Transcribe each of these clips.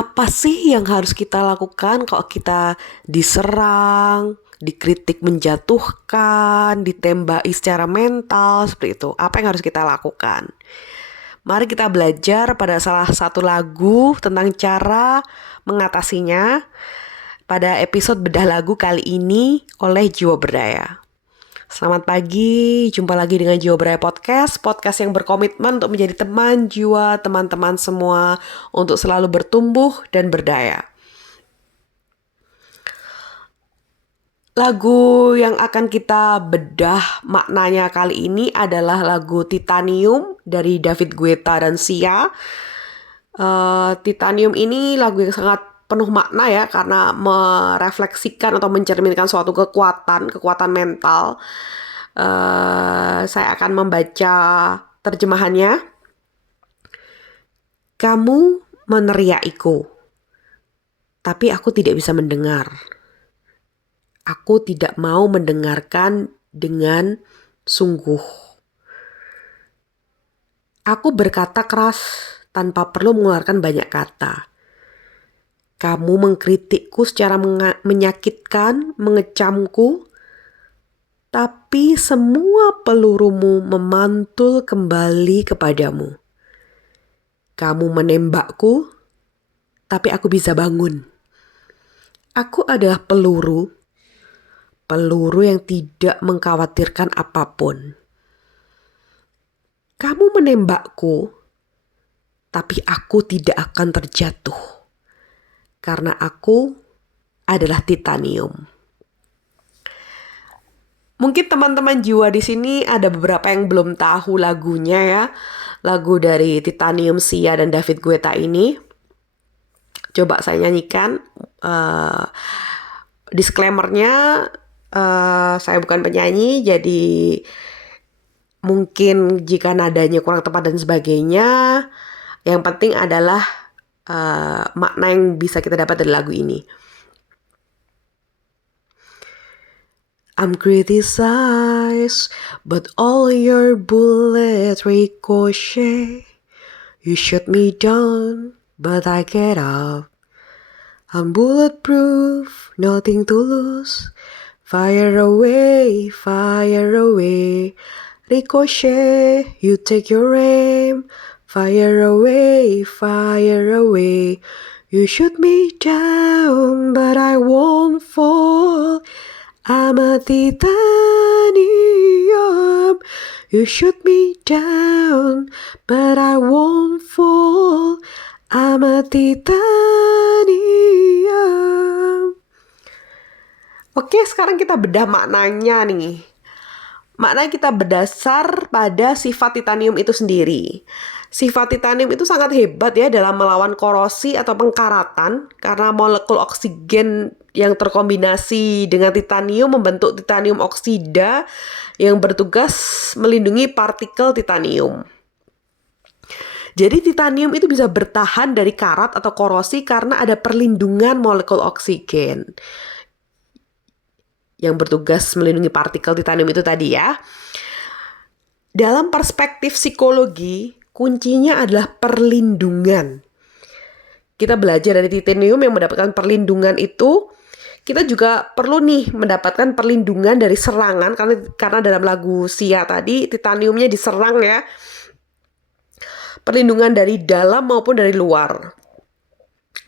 Apa sih yang harus kita lakukan kalau kita diserang, dikritik menjatuhkan, ditembaki secara mental seperti itu? Apa yang harus kita lakukan? Mari kita belajar pada salah satu lagu tentang cara mengatasinya pada episode Bedah Lagu kali ini oleh Jiwa Berdaya. Selamat pagi, jumpa lagi dengan Jiwa Berdaya Podcast yang berkomitmen untuk menjadi teman jiwa teman-teman semua untuk selalu bertumbuh dan berdaya. Lagu yang akan kita bedah maknanya kali ini adalah lagu Titanium dari David Guetta dan Sia. Titanium ini lagu yang sangat penuh makna ya, karena merefleksikan atau mencerminkan suatu kekuatan mental. Saya akan membaca terjemahannya. Kamu meneriakiku, tapi aku tidak bisa mendengar. Aku tidak mau mendengarkan dengan sungguh. Aku berkata keras tanpa perlu mengeluarkan banyak kata. Kamu mengkritikku secara menyakitkan, mengecamku, tapi semua pelurumu memantul kembali kepadamu. Kamu menembakku, tapi aku bisa bangun. Aku adalah peluru yang tidak mengkhawatirkan apapun. Kamu menembakku, tapi aku tidak akan terjatuh, karena aku adalah titanium. Mungkin teman-teman jiwa di sini ada beberapa yang belum tahu lagunya ya. Lagu dari Titanium, Sia dan David Guetta ini. Coba saya nyanyikan. Disclaimer-nya, saya bukan penyanyi, jadi mungkin jika nadanya kurang tepat dan sebagainya, yang penting adalah makna yang bisa kita dapat dari lagu ini. I'm criticized, but all your bullets ricochet. You shoot me down, but I get up. I'm bulletproof, nothing to lose. Fire away, ricochet, you take your aim. Fire away, you shoot me down, but I won't fall. I'm a titanium. You shoot me down, but I won't fall. I'm a titanium. Oke, sekarang kita bedah maknanya nih. Maknanya kita berdasar pada sifat titanium itu sendiri. Sifat titanium itu sangat hebat ya dalam melawan korosi atau pengkaratan, karena molekul oksigen yang terkombinasi dengan titanium membentuk titanium oksida yang bertugas melindungi partikel titanium. Jadi titanium itu bisa bertahan dari karat atau korosi karena ada perlindungan molekul oksigen yang bertugas melindungi partikel titanium itu tadi ya. Dalam perspektif psikologi, kuncinya adalah perlindungan. Kita belajar dari titanium yang mendapatkan perlindungan itu, kita juga perlu nih mendapatkan perlindungan dari serangan, karena dalam lagu Sia tadi titaniumnya diserang ya. Perlindungan dari dalam maupun dari luar.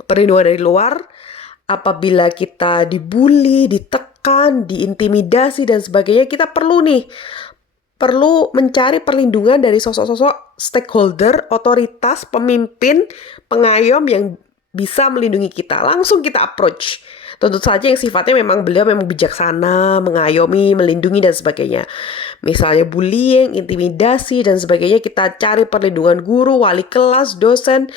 Perlindungan dari luar apabila kita dibully, ditekan, diintimidasi dan sebagainya, kita perlu mencari perlindungan dari sosok-sosok stakeholder, otoritas, pemimpin, pengayom yang bisa melindungi kita. Langsung kita approach. Tentu saja yang sifatnya beliau memang bijaksana, mengayomi, melindungi dan sebagainya. Misalnya bullying, intimidasi dan sebagainya, kita cari perlindungan guru, wali kelas, dosen,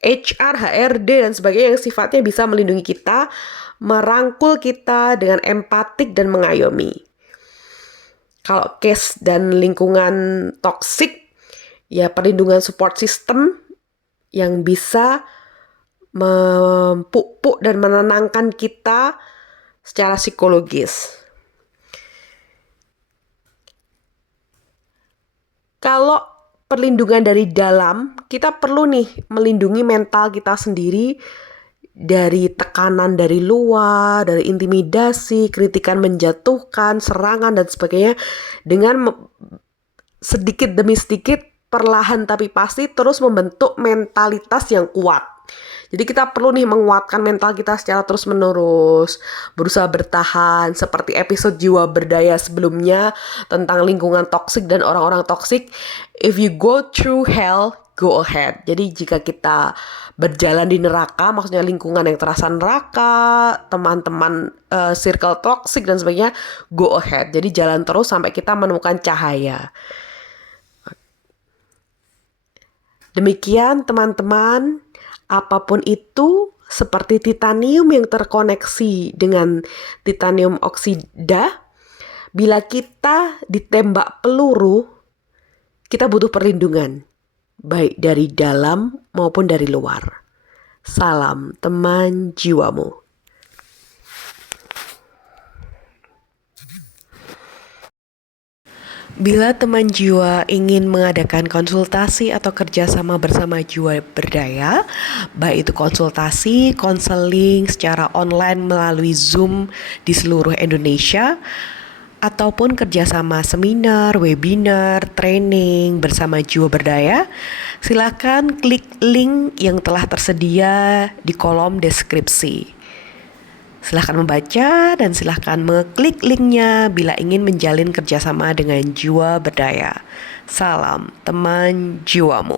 HR, HRD dan sebagainya yang sifatnya bisa melindungi kita, merangkul kita dengan empatik dan mengayomi. Kalau case dan lingkungan toksik, ya perlindungan support system yang bisa mempupuk dan menenangkan kita secara psikologis. Kalau perlindungan dari dalam, kita perlu nih melindungi mental kita sendiri dari tekanan dari luar, dari intimidasi, kritikan menjatuhkan, serangan dan sebagainya, dengan sedikit demi sedikit, perlahan tapi pasti terus membentuk mentalitas yang kuat. Jadi kita perlu nih menguatkan mental kita secara terus-menerus, berusaha bertahan, seperti episode Jiwa Berdaya sebelumnya tentang lingkungan toksik dan orang-orang toksik. If you go through hell, go ahead. Jadi jika kita berjalan di neraka, maksudnya lingkungan yang terasa neraka, teman-teman circle toksik dan sebagainya, go ahead. Jadi jalan terus sampai kita menemukan cahaya. Demikian teman-teman, apapun itu, seperti titanium yang terkoneksi dengan titanium oksida, bila kita ditembak peluru, kita butuh perlindungan, baik dari dalam maupun dari luar. Salam teman jiwamu. Bila teman jiwa ingin mengadakan konsultasi atau kerjasama bersama Jiwa Berdaya, baik itu konsultasi, konseling secara online melalui Zoom di seluruh Indonesia, ataupun kerjasama seminar, webinar, training bersama Jiwa Berdaya, silakan klik link yang telah tersedia di kolom deskripsi. Silahkan membaca dan silahkan mengklik linknya bila ingin menjalin kerjasama dengan Jiwa Berdaya. Salam teman jiwamu.